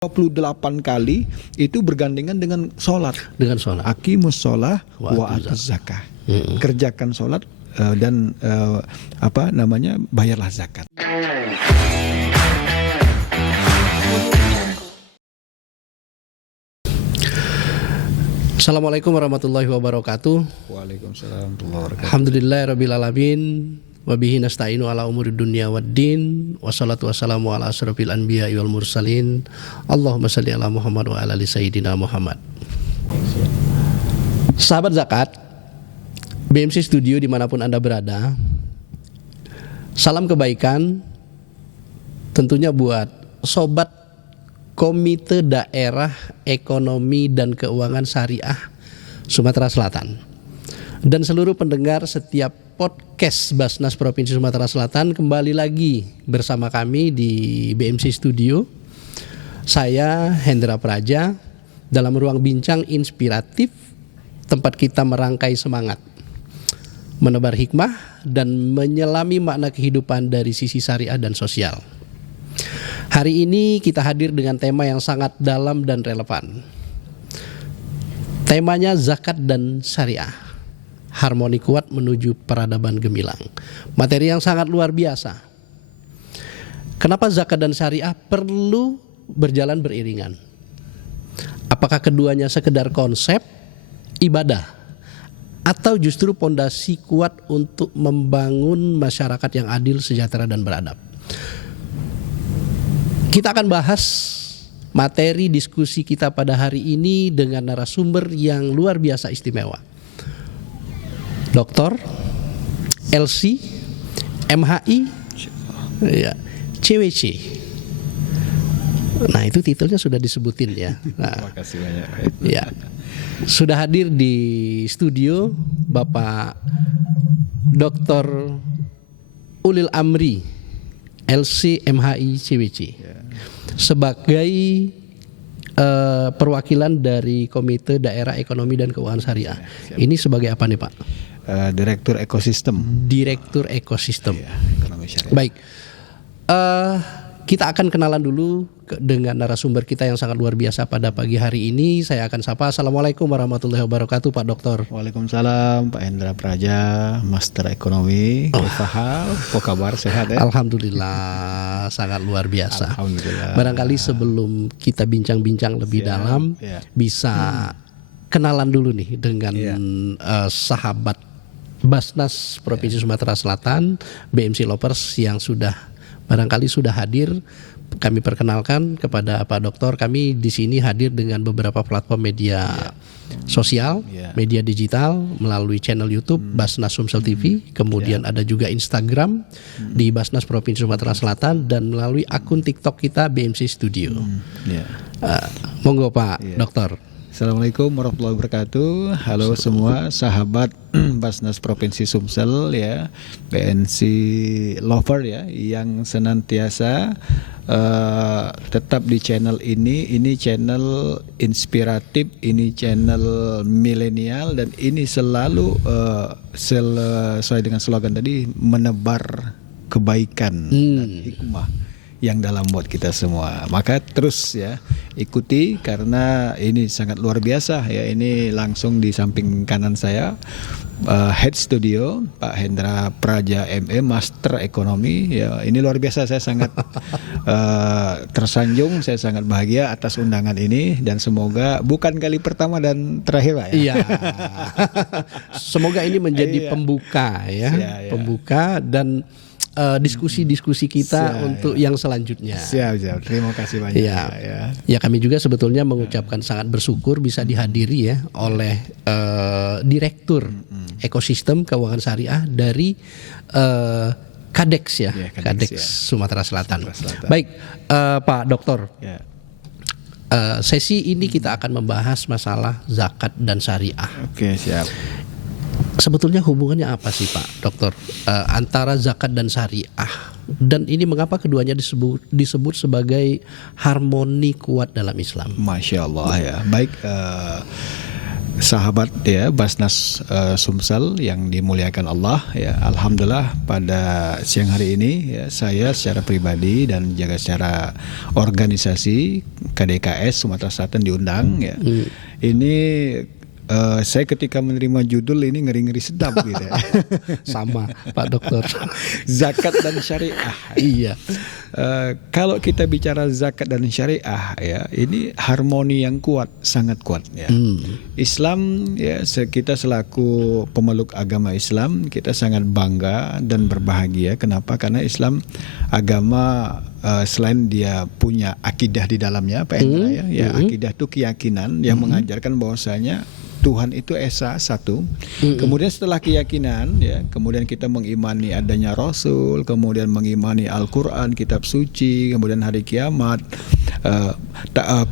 28 kali itu bergandengan dengan sholat. Dengan sholat. Aqimus sholah wa atuz zakah. Kerjakan sholat dan bayarlah zakat. Assalamualaikum warahmatullahi wabarakatuh. Waalaikumsalam warahmatullahi wabarakatuh. Alhamdulillahirabbil alamin. Wa bihi nasta'inu ala umuri dunya waddin. Wassalatu wassalamu ala asyrofil anbiya wal mursalin. Allahumma shalli ala Muhammad wa ala ali sayyidina Muhammad. Sahabat zakat, BMC Studio dimanapun Anda berada, salam kebaikan tentunya buat sobat Komite Daerah Ekonomi dan Keuangan Syariah Sumatera Selatan dan seluruh pendengar setiap podcast Basnas Provinsi Sumatera Selatan. Kembali lagi bersama kami di BMC Studio. Saya Hendra Praja dalam ruang bincang inspiratif, tempat kita merangkai semangat, menebar hikmah dan menyelami makna kehidupan dari sisi syariah dan sosial. Hari ini kita hadir dengan tema yang sangat dalam dan relevan. Temanya zakat dan syariah, harmoni kuat menuju peradaban gemilang. Materi yang sangat luar biasa. Kenapa zakat dan syariah perlu berjalan beriringan? Apakah keduanya sekedar konsep ibadah atau justru pondasi kuat untuk membangun masyarakat yang adil, sejahtera dan beradab? Kita akan bahas materi diskusi kita pada hari ini dengan narasumber yang luar biasa istimewa. Dr. LC, MHI, ya, CWC. Nah, itu titelnya sudah disebutin ya. Nah, Terima kasih banyak. Ya, sudah hadir di studio Bapak Dr. Ulil Amri, LC, MHI, CWC. Sebagai perwakilan dari Komite Daerah Ekonomi dan Keuangan Syariah. Ini sebagai apa nih Pak? Direktur Ekosistem. Direktur Ekosistem. Ekonomi Syariah. Baik, kita akan kenalan dulu dengan narasumber kita yang sangat luar biasa pada pagi hari ini. Saya akan sapa. Assalamualaikum warahmatullahi wabarakatuh Pak Dokter. Waalaikumsalam Pak Hendra Praja, Master Ekonomi. Apa kabar, sehat ya? Alhamdulillah, sangat luar biasa. Alhamdulillah. Barangkali sebelum kita bincang-bincang lebih dalam, bisa kenalan dulu nih dengan sahabat Basnas Provinsi Sumatera Selatan, BMC Lovers yang barangkali sudah hadir. Kami perkenalkan kepada Pak Dokter, kami di sini hadir dengan beberapa platform media sosial, media digital melalui channel YouTube Basnas Sumsel TV, kemudian ada juga Instagram di Basnas Provinsi Sumatera Selatan dan melalui akun TikTok kita BMC Studio. Monggo Pak Dokter. Assalamualaikum warahmatullahi wabarakatuh. Halo semua sahabat Basnas Provinsi Sumsel ya, BNC lover ya, yang senantiasa tetap di channel ini. Ini channel inspiratif, ini channel milenial, dan ini selalu sesuai dengan slogan tadi, menebar kebaikan dan hikmah yang dalam buat kita semua. Maka terus ya ikuti, karena ini sangat luar biasa ya. Ini langsung di samping kanan saya Head Studio Pak Hendra Praja ME, Master Ekonomi ya. Ini luar biasa, saya sangat tersanjung, saya sangat bahagia atas undangan ini, dan semoga bukan kali pertama dan terakhir Pak ya. Iya. Semoga ini menjadi pembuka ya, pembuka dan diskusi-diskusi kita untuk yang selanjutnya. Siap. Terima kasih banyak. Ya, kami juga sebetulnya mengucapkan sangat bersyukur bisa dihadiri ya oleh Direktur Ekosistem Keuangan Syariah dari Kadex ya, Kadex Sumatera Selatan. Baik, Pak Dokter. Sesi ini kita akan membahas masalah zakat dan syariah. Oke, siap. Sebetulnya hubungannya apa sih Pak Dokter antara zakat dan syariah, dan ini mengapa keduanya disebut sebagai harmoni kuat dalam Islam? Masya Allah ya. Baik, sahabat ya Basnas Sumsel yang dimuliakan Allah ya, alhamdulillah pada siang hari ini ya, saya secara pribadi dan juga secara organisasi KDKS Sumatera Selatan diundang ya. Ini saya ketika menerima judul ini ngeri-ngeri sedap gitu ya. Sama Pak Dokter. Zakat dan syariah. Iya. Kalau kita bicara zakat dan syariah ya, ini harmoni yang kuat, sangat kuat ya. Islam ya, kita selaku pemeluk agama Islam, kita sangat bangga dan berbahagia. Kenapa? Karena Islam agama selain dia punya akidah di dalamnya, Pak Hendra ya, akidah itu keyakinan yang mengajarkan bahwasanya Tuhan itu Esa satu. Kemudian setelah keyakinan ya, kemudian kita mengimani adanya Rasul, kemudian mengimani Al-Quran, kitab suci, kemudian hari kiamat,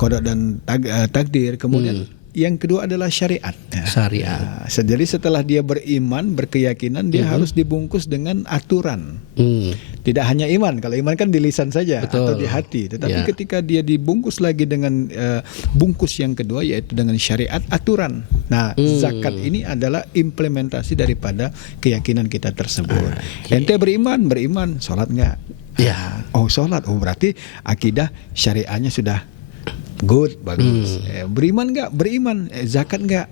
qada dan takdir, kemudian yang kedua adalah syariat. Syariat. Jadi setelah dia beriman, berkeyakinan, dia harus dibungkus dengan aturan. Tidak hanya iman. Kalau iman kan di lisan saja. Betul. Atau di hati. Tetapi ketika dia dibungkus lagi dengan bungkus yang kedua, yaitu dengan syariat, aturan. Nah, zakat ini adalah implementasi daripada keyakinan kita tersebut. Ente beriman, sholat enggak? Ya. Oh, sholat. Oh, berarti akidah syariahnya sudah good, bagus. Beriman enggak? Beriman. Zakat enggak?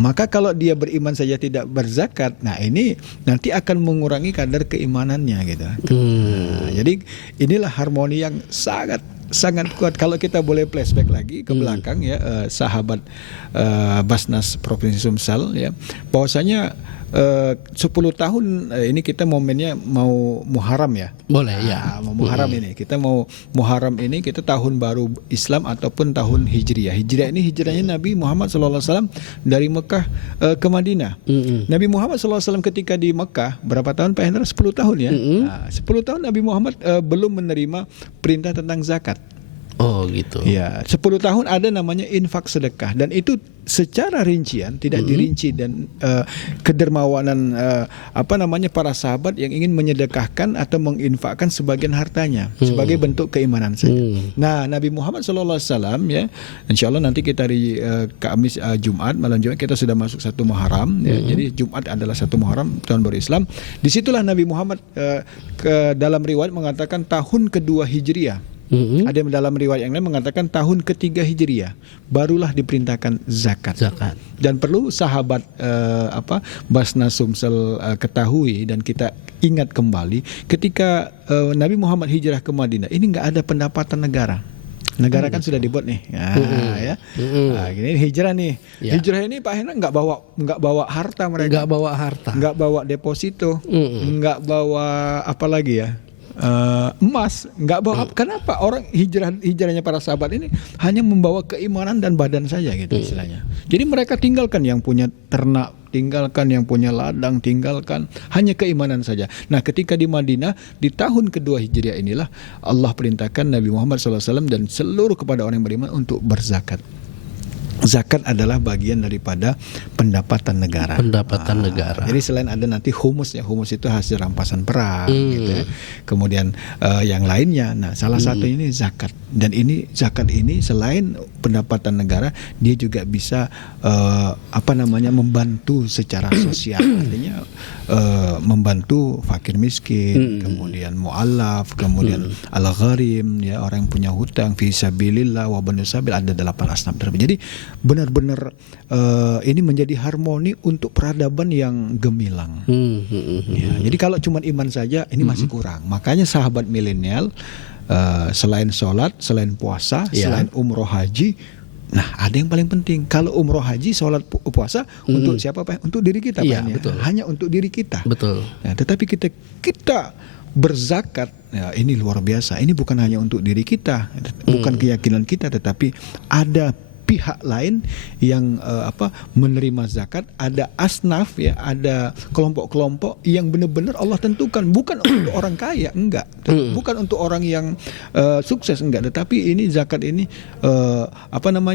Maka kalau dia beriman saja tidak berzakat, nah ini nanti akan mengurangi kadar keimanannya gitu. Nah, jadi inilah harmoni yang sangat kuat. Kalau kita boleh flashback lagi ke belakang ya, sahabat Basnas Provinsi Sumsel ya, bahwasanya 10 tahun ini kita momennya mau Muharram ya. Boleh ya. Mau Muharram ini. Kita mau Muharram ini kita tahun baru Islam ataupun tahun Hijriah. Hijriah ini hijrahnya Nabi Muhammad SAW dari Mekah ke Madinah. Nabi Muhammad SAW ketika di Mekah berapa tahun Pak Hendra? 10 tahun ya. Nah, 10 tahun Nabi Muhammad belum menerima perintah tentang zakat. Oh gitu. Ya, 10 tahun ada namanya infak sedekah, dan itu secara rincian tidak dirinci, dan kedermawanan para sahabat yang ingin menyedekahkan atau menginfakkan sebagian hartanya sebagai bentuk keimanan saja. Nah, Nabi Muhammad SAW ya, insya Allah nanti kita di Kamis Jumat, malam Jumat kita sudah masuk 1 Muharram ya. Jadi Jumat adalah 1 Muharram tahun baru Islam. Disitulah Nabi Muhammad ke dalam riwayat mengatakan tahun kedua Hijriah. Ada yang dalam riwayat yang lain mengatakan tahun ketiga Hijriah barulah diperintahkan zakat. Dan perlu sahabat Basnas Sumsel ketahui dan kita ingat kembali ketika Nabi Muhammad hijrah ke Madinah, ini nggak ada pendapatan negara. Negara kan sudah dibuat nih, ya. Nah, gini hijrah nih. Ya. Hijrah ini Pak Hendra nggak bawa harta mereka. Nggak bawa deposito. Nggak bawa apa lagi ya? Emas, nggak bawa. Kenapa? Orang hijrahnya para sahabat ini hanya membawa keimanan dan badan saja gitu istilahnya. Jadi mereka tinggalkan yang punya ternak, tinggalkan yang punya ladang, tinggalkan hanya keimanan saja. Nah, ketika di Madinah di tahun kedua Hijriah inilah Allah perintahkan Nabi Muhammad SAW dan seluruh kepada orang yang beriman untuk berzakat. Zakat adalah bagian daripada pendapatan negara. Negara. Jadi selain ada nanti humus ya, humus itu hasil rampasan perang gitu ya. Kemudian yang lainnya. Nah, salah satu ini zakat. Dan ini zakat ini selain pendapatan negara, dia juga bisa membantu secara sosial. Artinya membantu fakir miskin, kemudian mu'allaf, kemudian al-gharim ya, orang yang punya hutang, fi sabilillah wa banu sabil, ada 8 asnaf tersebut. Jadi benar-benar ini menjadi harmoni untuk peradaban yang gemilang. Ya, jadi kalau cuma iman saja ini masih kurang. Makanya sahabat milenial selain sholat, selain puasa, selain umroh haji, nah ada yang paling penting. Kalau umroh haji, sholat, puasa untuk siapa Pak? Untuk diri kita Pak. Betul. Hanya untuk diri kita. Betul. Nah, tetapi kita berzakat, ya, ini luar biasa. Ini bukan hanya untuk diri kita, bukan keyakinan kita, tetapi ada pihak lain yang menerima zakat, ada asnaf ya, ada kelompok-kelompok yang benar-benar Allah tentukan, bukan untuk orang kaya, enggak, bukan untuk orang yang sukses, enggak, tetapi ini zakat ini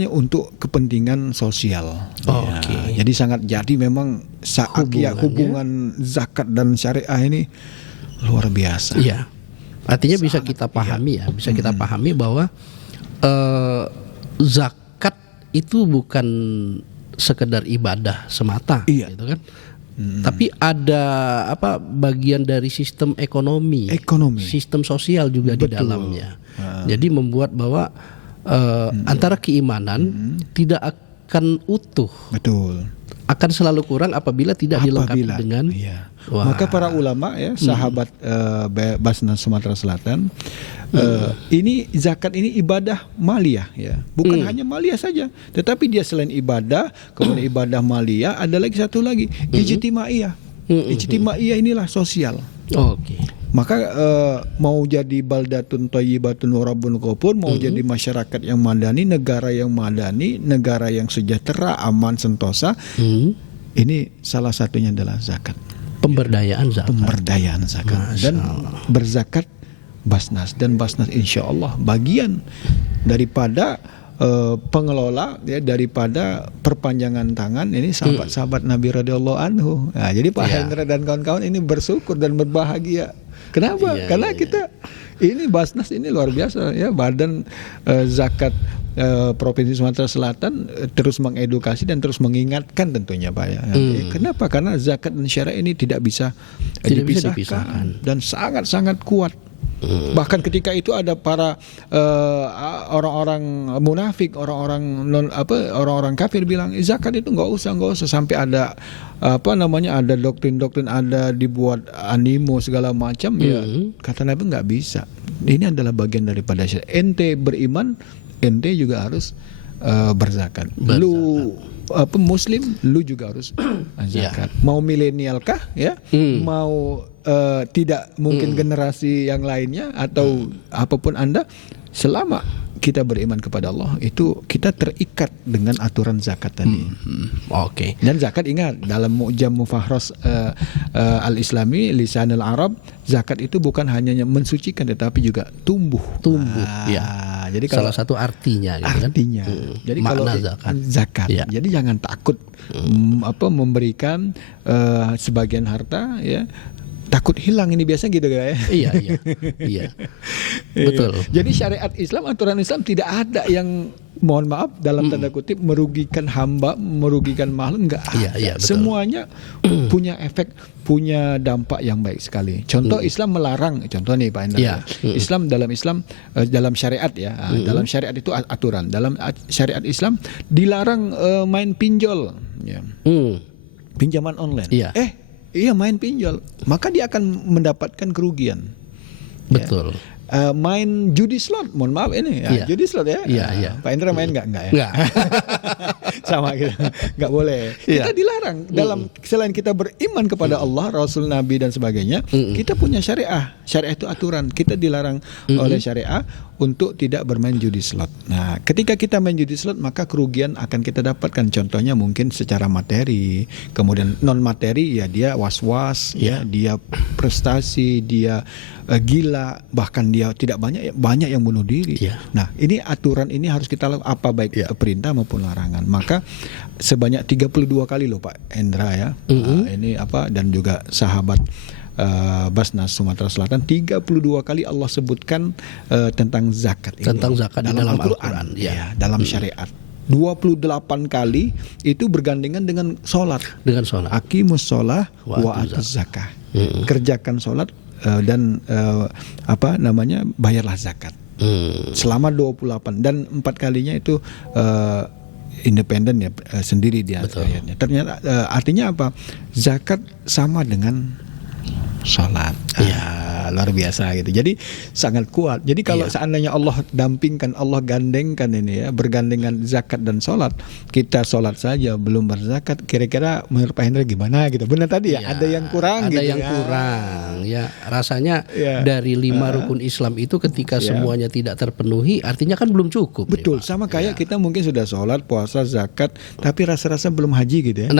untuk kepentingan sosial. Ya, jadi sangat, jadi memang hubungan zakat dan syariah ini luar biasa. Iya. Artinya bisa kita pahami bisa kita pahami bahwa zakat itu bukan sekedar ibadah semata, Iya. gitu kan. Tapi ada bagian dari sistem ekonomi, sistem sosial juga di dalamnya. Jadi membuat bahwa antara keimanan tidak akan utuh. Betul. Akan selalu kurang apabila tidak dilengkapi dengan. Iya. Maka para ulama ya, sahabat Basnas Sumatera Selatan, ini zakat ini ibadah maliyah ya, bukan hanya maliyah saja, tetapi dia selain ibadah, kemudian ibadah maliyah, ada lagi satu lagi, ijtimaiyah. Ijtimaiyah inilah sosial. Oke. Maka mau jadi baldatun thayyibatun wa rabbun ghafur, mau jadi masyarakat yang madani, negara yang sejahtera, aman, sentosa, ini salah satunya adalah zakat. Pemberdayaan zakat. Dan berzakat Basnas, dan Basnas insya Allah bagian daripada pengelola ya, daripada perpanjangan tangan ini sahabat-sahabat Nabi radhiyallahu anhu. Nah, jadi Pak Hendra dan kawan-kawan ini bersyukur dan berbahagia. Kenapa? Karena kita ini Basnas ini luar biasa ya, Badan Zakat Provinsi Sumatera Selatan terus mengedukasi dan terus mengingatkan tentunya Pak ya. Kenapa? Karena zakat dan syariah ini tidak bisa dipisahkan dan sangat-sangat kuat. Bahkan ketika itu ada para orang-orang munafik, orang-orang kafir bilang zakat itu nggak usah sampai ada ada doktrin-doktrin, ada dibuat animo segala macam ya. Kata Nabi nggak bisa. Ini adalah bagian daripada syariat. Ente beriman, ente juga harus berzakat. Lu Muslim, lu juga harus zakat. Mau milenial kah ya? Mau tidak mungkin generasi yang lainnya atau apapun Anda, selama kita beriman kepada Allah itu kita terikat dengan aturan zakat tadi. Oke. Dan zakat, ingat, dalam Mu'jam Mufahras Al-Islami Lisanul Arab, zakat itu bukan hanya mensucikan tetapi juga tumbuh. Ya. Jadi kalau salah satu artinya gitu kan. Jadi makna kalau zakat. Ya. Jadi jangan takut memberikan sebagian harta ya. Takut hilang ini biasa gitu kan ya. Iya. Betul. Jadi syariat Islam, aturan Islam tidak ada yang, mohon maaf dalam tanda kutip, merugikan hamba, merugikan makhluk, enggak ada. Iya, betul. Semuanya punya efek, punya dampak yang baik sekali. Contoh Islam melarang, contoh nih Pak Endra. Islam dalam syariat ya. Dalam syariat itu aturan. Dalam syariat Islam dilarang main pinjol ya. Pinjaman online. Iya, main pinjol, maka dia akan mendapatkan kerugian. Betul. Main judi slot, mohon maaf ini ya, judi slot ya. Iya. Pak Indra main nggak ya? Nggak. Sama gitu, nggak boleh. Kita dilarang dalam, selain kita beriman kepada Allah, Rasul, Nabi dan sebagainya, kita punya syariah. Syariah itu aturan. Kita dilarang oleh syariah untuk tidak bermain judi slot. Nah, ketika kita main judi slot, maka kerugian akan kita dapatkan. Contohnya mungkin secara materi, kemudian non materi ya, dia was-was, ya dia prestasi, dia gila, bahkan dia tidak banyak yang bunuh diri. Nah, ini aturan ini harus kita lakukan, apa baik perintah maupun larangan. Maka sebanyak 32 kali loh Pak Hendra ya. Ini dan juga sahabat Basnas Sumatera Selatan, 32 kali Allah sebutkan tentang zakat ini. Tentang zakat dalam Al-Quran ya, dalam syariat. 28 kali itu bergandengan dengan sholat. Aqimus sholah wa atuz zakah. Kerjakan sholat dan bayarlah zakat. Selama 28, dan 4 kalinya itu independen ya, sendiri dia. Ternyata artinya apa? Zakat sama dengan sholat. Luar biasa gitu. Jadi sangat kuat. Jadi kalau seandainya Allah dampingkan, Allah gandengkan ini ya, bergandengan zakat dan sholat, kita sholat saja belum berzakat, kira-kira menurut Pak Hendra gimana gitu? Benar tadi ya, ada yang kurang. Ada yang kurang ya. Rasanya dari 5 rukun Islam itu ketika semuanya tidak terpenuhi, artinya kan belum cukup. Betul. Sama kayak kita mungkin sudah sholat, puasa, zakat, tapi rasa-rasa belum haji gitu ya.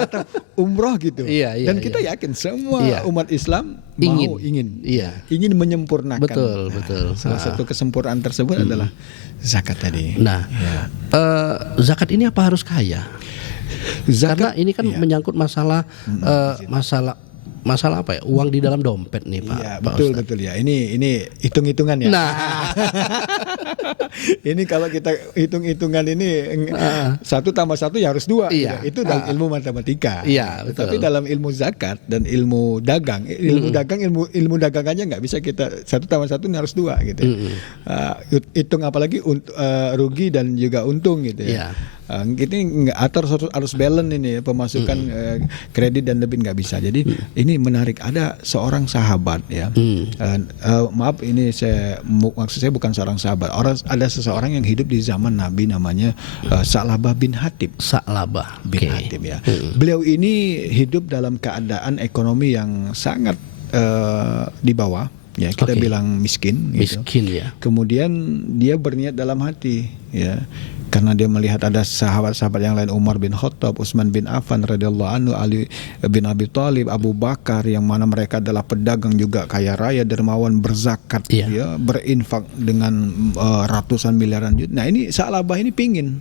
Atau umroh gitu. Dan kita yakin semua umat Islam ingin menyempurnakan. Betul. Salah satu kesempurnaan tersebut adalah zakat tadi. Nah, zakat ini apa harus kaya? Karena ini kan menyangkut masalah masalah apa ya? Uang di dalam dompet nih Pak. Iya, Pak betul Ustadz. betul ya. Ini hitung-hitungan ya. Nah, Ini kalau kita hitung-hitungan ini 1 tambah 1 ya harus 2. Iya. Itu dalam ilmu matematika. Iya, betul. Tapi dalam ilmu zakat dan ilmu dagang, ilmu dagang aja nggak bisa kita 1 tambah 1 ini harus 2 gitu. Hitung apalagi rugi dan juga untung gitu ya. Iya. Ini nggak harus balance ini ya, pemasukan kredit dan debit nggak bisa. Jadi ini menarik, ada seorang sahabat ya. Maaf ini maksud saya bukan seorang sahabat. Ada seseorang yang hidup di zaman Nabi namanya Sa'labah bin Hatib. Sa'labah Bin Hatib ya. Beliau ini hidup dalam keadaan ekonomi yang sangat di bawah. Ya, kita bilang miskin gitu. Miskin ya. Kemudian dia berniat dalam hati ya, karena dia melihat ada sahabat-sahabat yang lain, Umar bin Khattab, Utsman bin Affan radhiyallahu anhu, Ali bin Abi Thalib, Abu Bakar, yang mana mereka adalah pedagang juga kaya raya, dermawan, berzakat ya, berinfak dengan ratusan miliaran juta. Nah, ini Sa'labah ini pingin.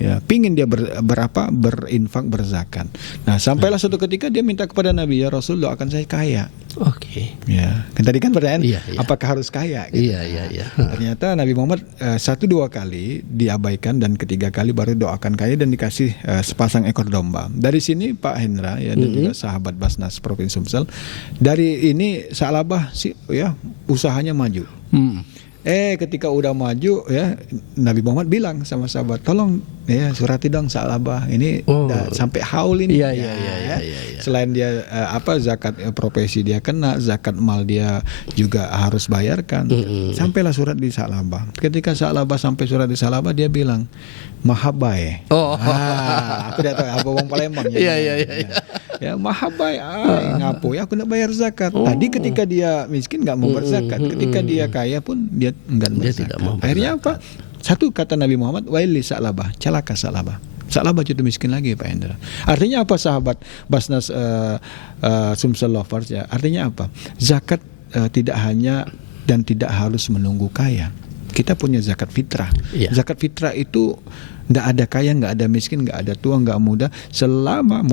Ya, pingin dia berinfak, berzakat. Nah, sampailah suatu ketika dia minta kepada Nabi, ya Rasul, doakan saya kaya. Oke. Ya, kan tadi kan pertanyaan, Iya. apakah harus kaya? Gitu. Iya. Ternyata Nabi Muhammad 1-2 kali diabaikan dan ketiga kali baru doakan kaya dan dikasih sepasang ekor domba. Dari sini Pak Hendra ya, dan juga sahabat Basnas Provinsi Sumsel, dari ini Sa'labah ya usahanya maju. Ketika udah maju ya, Nabi Muhammad bilang sama sahabat, tolong ya surati dong Sa'labah ini sampai haul ini. Iya. Selain dia zakat profesi dia kena, zakat mal dia juga harus bayarkan. Sampailah surat di Sa'labah. Ketika Sa'labah sampai surat di Sa'labah, dia bilang mahabai. Aku tidak tahu apa wong Palembang ya. Iya. Ya mahabai, ngapo ya aku nak bayar zakat. Tadi ketika dia miskin nggak mau berzakat, ketika dia kaya pun dia enggak berzakat. Akhirnya apa? Satu kata Nabi Muhammad, waili Sa'labah, celaka Sa'labah. Sa'labah itu miskin lagi Pak Hendra. Artinya apa sahabat Basnas Sumsel Lovers ya? Artinya apa? Zakat tidak hanya dan tidak harus menunggu kaya. Kita punya zakat fitrah. Zakat fitrah itu nggak ada kaya, nggak ada miskin, nggak ada tua, nggak muda. Selama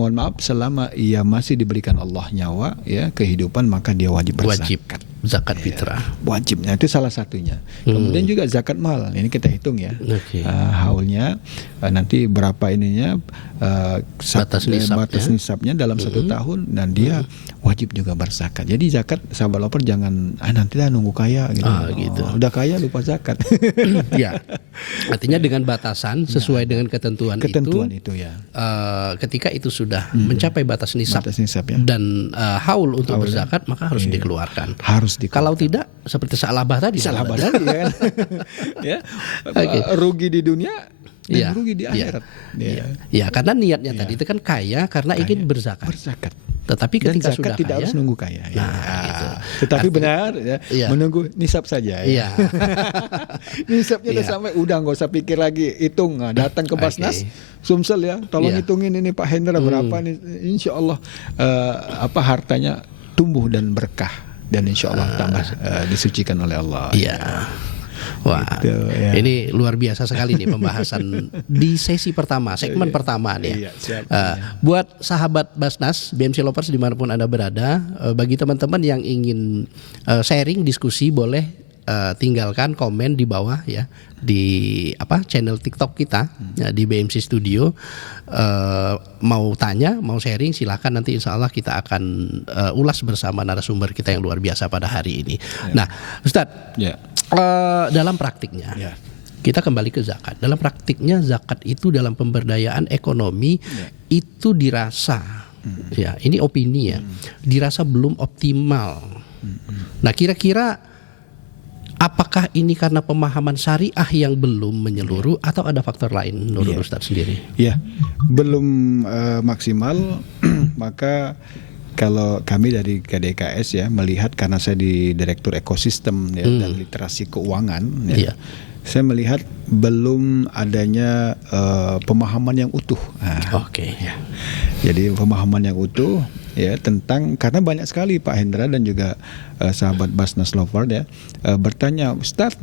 ia masih diberikan Allah nyawa, ya kehidupan, maka dia wajib berzakat. Zakat fitrah. Wajibnya itu salah satunya. Kemudian juga zakat mal. Ini kita hitung ya. Haulnya nanti berapa ininya batas nisabnya dalam 1 tahun, dan dia wajib juga berzakat. Jadi zakat sahabat loper jangan nanti dah nunggu kaya gitu. Gitu. Udah kaya lupa zakat. Ya. Artinya dengan batasan sesuai dengan ketentuan itu ya. Ketika itu sudah mencapai batas nisab ya. Dan haul untuk berzakat, maka harus dikeluarkan. Kalau tidak seperti Sa'labah tadi. Ya kan. Ya. Rugi di dunia dan rugi di akhirat. Ya, karena niatnya tadi itu kan kaya karena ingin berzakat. Tetapi ketika zakat sudah tidak kaya, harus nunggu kaya. Gitu. Tetapi benar ya, menunggu nisab saja. Ya. Nisabnya udah sampai, udah nggak usah pikir lagi, hitung. Datang ke Basnas Sumsel ya, tolong hitungin ini Pak Hendra berapa nih. Insya Allah hartanya tumbuh dan berkah, dan insya Allah tambah disucikan oleh Allah. Iya. Wah, gitu, ya. Ini luar biasa sekali nih pembahasan di sesi pertama, segmen pertama nih. Buat sahabat Basnas, BMC Lovers dimanapun Anda berada, bagi teman-teman yang ingin sharing, diskusi, boleh tinggalkan komen di bawah ya, di channel TikTok kita ya, di BMC Studio. Mau tanya, mau sharing, silakan, nanti insya Allah kita akan ulas bersama narasumber kita yang luar biasa pada hari ini. Nah, Ustadz, dalam praktiknya kita kembali ke zakat. Dalam praktiknya zakat itu dalam pemberdayaan ekonomi itu dirasa, ya ini opini ya, dirasa belum optimal. Nah, kira-kira apakah ini karena pemahaman syariah yang belum menyeluruh atau ada faktor lain menurut Ustadz sendiri? Ya, belum maksimal. Maka kalau kami dari KDKS ya melihat, karena saya di Direktur Ekosistem dan Literasi Keuangan saya melihat belum adanya pemahaman yang utuh. Jadi pemahaman yang utuh ya tentang, karena banyak sekali Pak Hendra dan juga sahabat Basnas Lover ya bertanya, Ustadz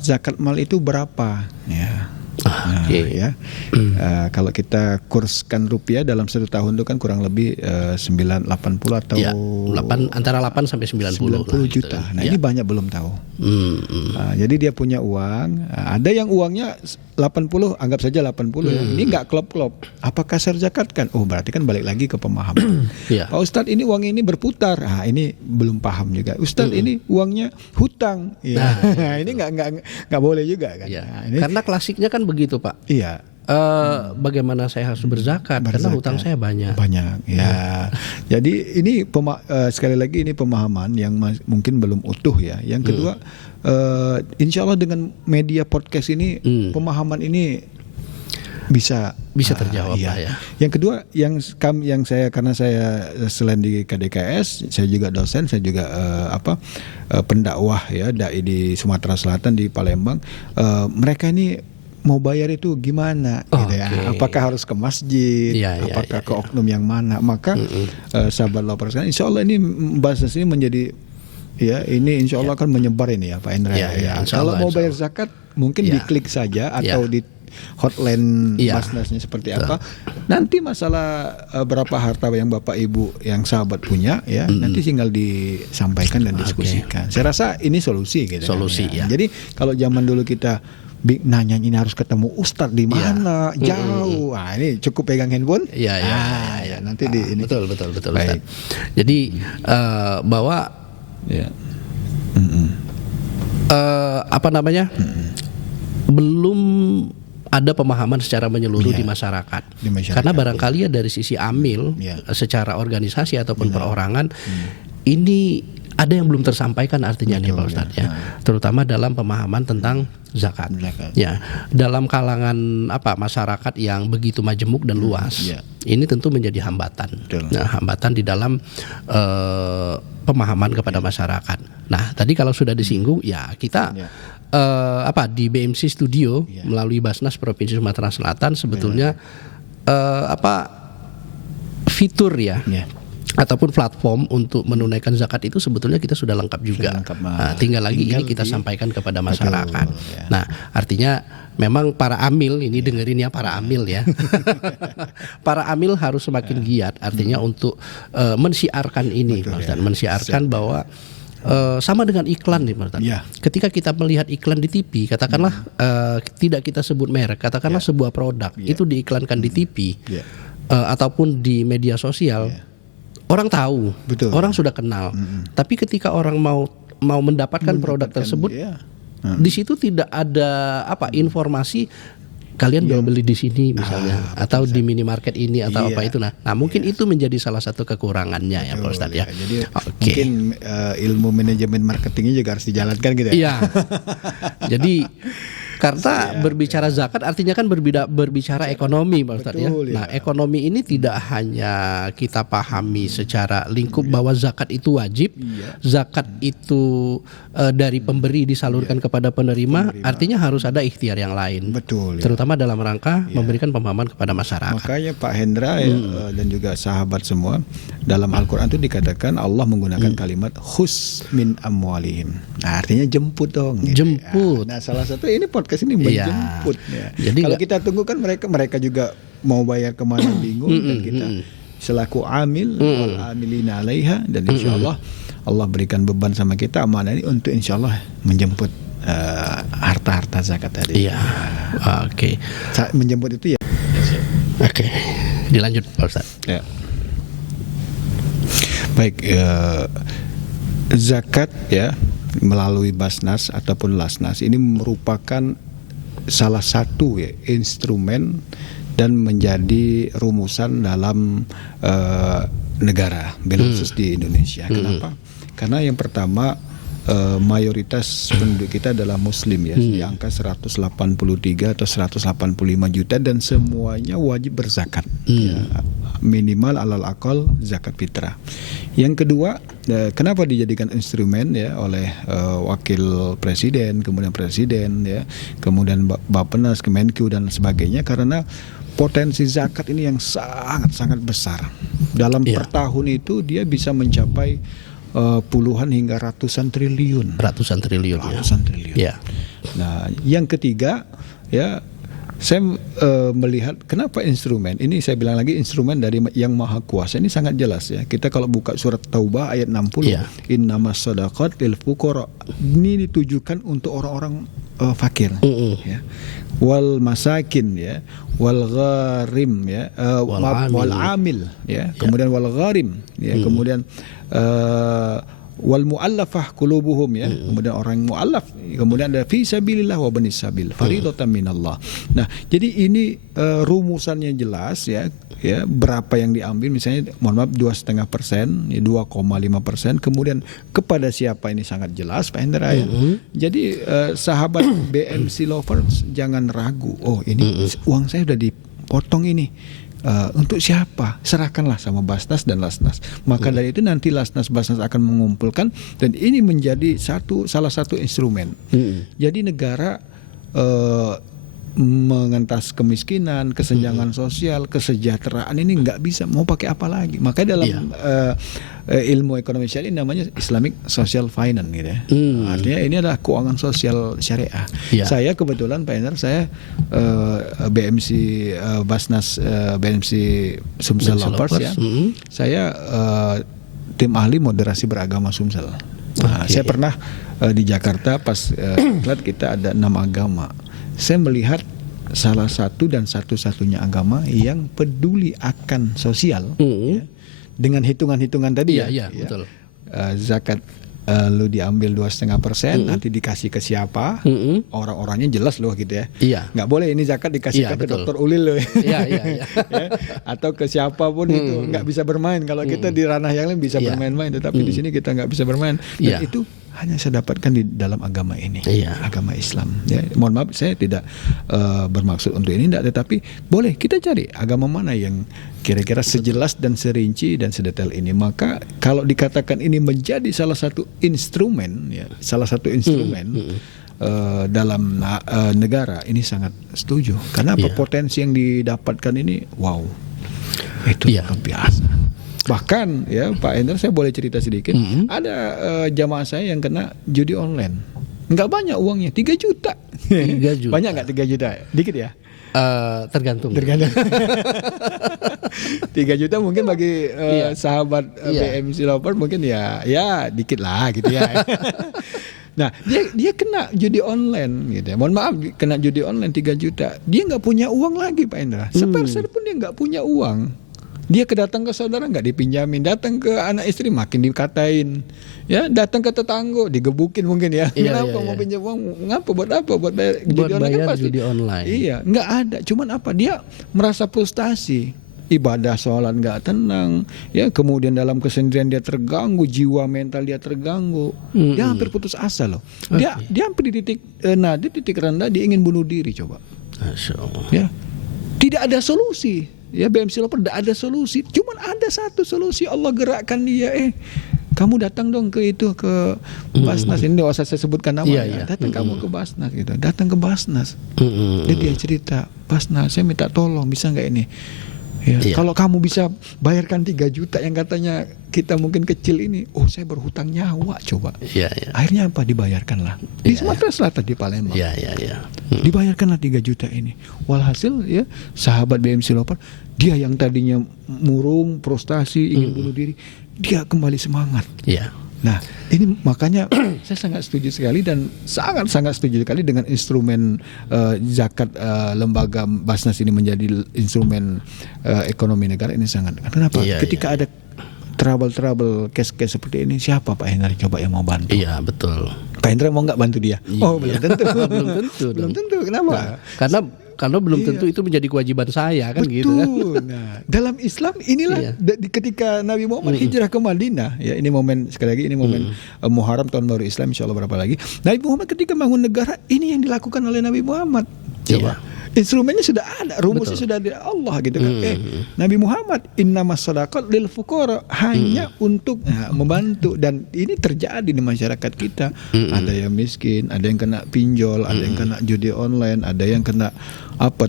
zakat mal itu berapa ya? Ya. Kalau kita kurskan rupiah dalam 1 tahun itu kan kurang lebih 980 atau Ya, antara 8 sampai 90 juta. Gitu. Nah, ini banyak belum tahu. Jadi dia punya uang, ada yang uangnya 80, anggap saja 80 ya. Ini nggak klop-klop. Apakah saya zakatkan? Oh, berarti kan balik lagi ke pemahaman. Pak Ustadz, ini uang ini berputar. Ini belum paham juga. Ustadz, ini uangnya hutang. Ya. Nah, ini nggak boleh juga kan. Ini, karena klasiknya kan begitu, Pak. Iya. Bagaimana saya harus berzakat? Karena hutang saya banyak. Ya. Jadi ini sekali lagi ini pemahaman yang mungkin belum utuh ya. Yang kedua, insya Allah dengan media podcast ini pemahaman ini bisa terjawab lah ya. Yang kedua, yang saya, karena saya selain di KDKS, saya juga dosen, saya juga pendakwah ya, dai di Sumatera Selatan di Palembang. Mereka ini mau bayar itu gimana gitu ya. Apakah harus ke masjid, apakah ke oknum yang mana? Maka sahabat Lovers kan insya Allah ini bahasa ini menjadi ini insya Allah akan menyebar ini ya Pak Endra. Kalau mau bayar zakat mungkin diklik saja atau di hotline Basnasnya seperti apa. Nanti masalah berapa harta yang Bapak Ibu yang sahabat punya ya, nanti tinggal disampaikan dan diskusikan. Saya rasa ini solusi gitu. Ya. Jadi kalau zaman dulu kita nanya ini harus ketemu Ustadz di mana, jauh. Ini cukup pegang handphone. Nanti ini. Betul Ustadz. Jadi bahwa belum ada pemahaman secara menyeluruh di masyarakat. Karena barangkali ya dari sisi amil secara organisasi ataupun perorangan ini ada yang belum tersampaikan artinya nih Pak Ustadz ya. Terutama dalam pemahaman tentang zakat. Ya, dalam kalangan masyarakat yang begitu majemuk dan luas. Ini tentu menjadi hambatan. Nah, hambatan di dalam pemahaman kepada masyarakat. Nah, tadi kalau sudah disinggung ya kita di BMC Studio melalui Basnas Provinsi Sumatera Selatan sebetulnya fitur ataupun platform untuk menunaikan zakat itu sebetulnya kita sudah lengkap juga. Tinggal lagi ini kita sampaikan kepada masyarakat. Nah, artinya memang para amil ini dengerin ya para amil ya. Para amil harus semakin giat artinya untuk mensiarkan ini, Pak Ustadz, mensiarkan bahwa sama dengan iklan nih Pak Ustadz. Ketika kita melihat iklan di TV, katakanlah tidak kita sebut merek, katakanlah sebuah produk itu diiklankan di TV ataupun di media sosial. Orang tahu, orang sudah kenal. Tapi ketika orang mau mendapatkan produk tersebut, di situ tidak ada informasi kalian jual beli di sini misalnya, atau di minimarket ini atau apa itu. Nah mungkin itu menjadi salah satu kekurangannya ya Pak Ustadz ya. Jadi mungkin ilmu manajemen marketingnya juga harus dijalankan gitu ya. Iya. Jadi karena berbicara zakat artinya kan berbicara ekonomi Pak Ustadz ya. Nah ekonomi ini tidak hanya kita pahami secara lingkup bahwa zakat itu wajib, zakat itu dari pemberi disalurkan kepada penerima, artinya harus ada ikhtiar yang lain. Terutama dalam rangka memberikan pemahaman kepada masyarakat. Makanya Pak Hendra dan juga sahabat semua, dalam Al-Quran itu dikatakan Allah menggunakan kalimat khus min amwalihim. Nah artinya jemput dong. Jemput. Nah salah satu ini podcast ini menjemput. Jadi kalau kita tunggu kan mereka juga mau bayar kemana bingung dan kita selaku amil wal amilina alaiha, dan insya Allah Allah berikan beban sama kita amanah ini untuk insya Allah menjemput harta-harta zakat tadi. Oke. Menjemput itu ya. Oke. Dilanjut Pak Ustadz. Baik, zakat ya melalui Basnas ataupun Lasnas ini merupakan salah satu instrumen dan menjadi rumusan dalam negara khusus di Indonesia. Kenapa? Karena yang pertama mayoritas penduduk kita adalah Muslim ya, di angka 183 atau 185 juta dan semuanya wajib berzakat. Minimal alal akal zakat fitrah. Yang kedua, kenapa dijadikan instrumen ya oleh wakil presiden, kemudian presiden ya, kemudian Bappenas, Kemenku dan sebagainya, karena potensi zakat ini yang sangat besar. Dalam per tahun itu dia bisa mencapai puluhan hingga ratusan triliun. Ratusan triliun. Ya. Nah, yang ketiga ya saya melihat kenapa instrumen ini, saya bilang lagi instrumen dari yang maha kuasa ini sangat jelas ya. Kita kalau buka surat Taubah ayat 60, innamas shadaqat lil fuqara, ini ditujukan untuk orang-orang fakir ya, wal masakin ya, wal gharim ya, wal amil ya, kemudian wal gharim ya, kemudian wal muallafah qulubuhum ya, kemudian orang muallaf, kemudian ada fi sabilillah wa banis sabil faridatan minallah. Nah, jadi ini rumusannya jelas ya, berapa yang diambil, misalnya mohon maaf 2,5%, 2,5%, kemudian kepada siapa ini sangat jelas Pak Hendra ya. Jadi sahabat BMC Lovers jangan ragu, oh ini uang saya sudah dipotong ini. Untuk siapa? Serahkanlah sama Basnas dan Lasnas. Maka dari itu nanti Lasnas Basnas akan mengumpulkan, dan ini menjadi salah satu instrumen. Jadi negara mengentas kemiskinan, kesenjangan sosial, kesejahteraan ini nggak bisa, mau pakai apa lagi? Maka dalam ilmu ekonomi syariah namanya Islamic Social Finance gitu ya. Artinya ini adalah keuangan sosial syariah. Saya kebetulan Pak Ender, saya BMC Basnas BMC Sumsel Lovers ya. Saya tim ahli moderasi beragama Sumsel. Saya pernah di Jakarta pas kita ada 6 agama. Saya melihat salah satu dan satu-satunya agama yang peduli akan sosial ya, dengan hitungan-hitungan tadi betul. Zakat lu diambil 2,5%, nanti dikasih ke siapa, orang-orangnya jelas loh gitu ya. Nggak boleh ini zakat dikasih ke Dokter Ulil loh ya. Atau ke siapapun itu nggak bisa bermain. Kalau kita di ranah yang lain bisa bermain-main, tetapi di sini kita nggak bisa bermain. Dan itu hanya saya dapatkan di dalam agama ini, agama Islam ya. Mohon maaf saya tidak bermaksud untuk ini enggak, tetapi boleh kita cari agama mana yang kira-kira sejelas dan serinci dan sedetail ini. Maka kalau dikatakan ini menjadi salah satu instrumen ya, dalam negara ini, sangat setuju. Karena potensi yang didapatkan ini wow, itu luar biasa. Bahkan ya Pak Ender, saya boleh cerita sedikit. Ada jamaah saya yang kena judi online. Nggak banyak uangnya, 3 juta. 3 juta. Banyak nggak 3 juta? Dikit ya? Tergantung. 3 juta mungkin bagi sahabat BMC Lover mungkin ya dikit lah gitu ya. Nah, dia kena judi online gitu ya. Mohon maaf, kena judi online 3 juta. Dia nggak punya uang lagi Pak Indra. Sepersen pun dia nggak punya uang. Dia datang ke saudara nggak dipinjamin, datang ke anak istri makin dikatain, ya datang ke tetangga digebukin mungkin ya. Kenapa mau pinjam uang? Ngapa? Buat apa? Buat bayar judi online kan pasti. Judi online. Iya, nggak ada. Cuman apa? Dia merasa frustasi. Ibadah sholat nggak tenang, ya kemudian dalam kesendirian dia terganggu, jiwa mental dia terganggu, dia hampir putus asa loh. Dia hampir di titik rendah, dia ingin bunuh diri coba. Masya Allah. Ya, tidak ada solusi. Ya BMC Lover tidak ada solusi, cuman ada satu solusi, Allah gerakkan dia. Kamu datang dong ke Basnas ini, nggak usah saya sebutkan namanya. Datang kamu ke Basnas gitu, datang ke Basnas. Dia cerita, Basnas saya minta tolong, bisa nggak ini? Kalau kamu bisa bayarkan 3 juta yang katanya kita mungkin kecil ini, saya berhutang nyawa coba. Akhirnya apa? Dibayarkanlah di Sumatera Selatan, di Palembang. Dibayarkanlah 3 juta ini. Walhasil ya sahabat BMC Lover, dia yang tadinya murung, frustasi, ingin bunuh diri, dia kembali semangat. Nah, ini makanya saya sangat setuju sekali dan sangat setuju sekali dengan instrumen zakat lembaga Basnas ini menjadi instrumen ekonomi negara ini sangat. Kenapa? Ketika ada trouble case seperti ini, siapa Pak Hendra coba yang mau bantu? Iya, betul. Pak Hendra mau nggak bantu dia? Belum tentu. Belum tentu. Kenapa? Nah, karena belum tentu itu menjadi kewajiban saya kan. Betul. Gitu kan. Nah, dalam Islam inilah ketika Nabi Muhammad hijrah ke Madinah, ya ini momen sekali lagi ini momen Muharram tahun baru Islam, insyaallah berapa lagi. Nabi Muhammad ketika bangun negara, ini yang dilakukan oleh Nabi Muhammad. Coba. Instrumennya sudah ada, rumusnya sudah dari Allah gitu kan. Nabi Muhammad innamas shadaqat lil fuqara, hanya untuk membantu, dan ini terjadi di masyarakat kita. Ada yang miskin, ada yang kena pinjol, ada yang kena judi online, ada yang kena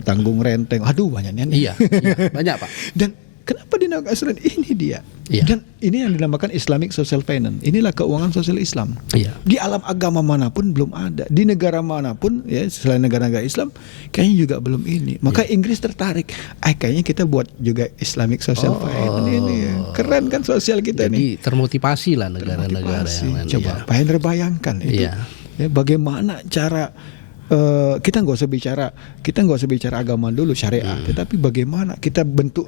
tanggung renteng. Aduh, banyaknya nih. Iya, banyak Pak. Dan Kenapa dinamakan Islamic? Ini dia. Iya. Dan ini yang dinamakan Islamic Social Finance. Inilah keuangan sosial Islam. Iya. Di alam agama manapun belum ada. Di negara manapun ya selain negara-negara Islam kayaknya juga belum ini. Maka Inggris tertarik. Kayaknya kita buat juga Islamic Social Finance ini. Keren kan sosial kita Jadi nih. termotivasi lah negara-negara Motivasi. yang lain. Coba pengen terbayangkan itu. Iya. Ya, bagaimana cara kita nggak usah bicara agama dulu syariat, tetapi bagaimana kita bentuk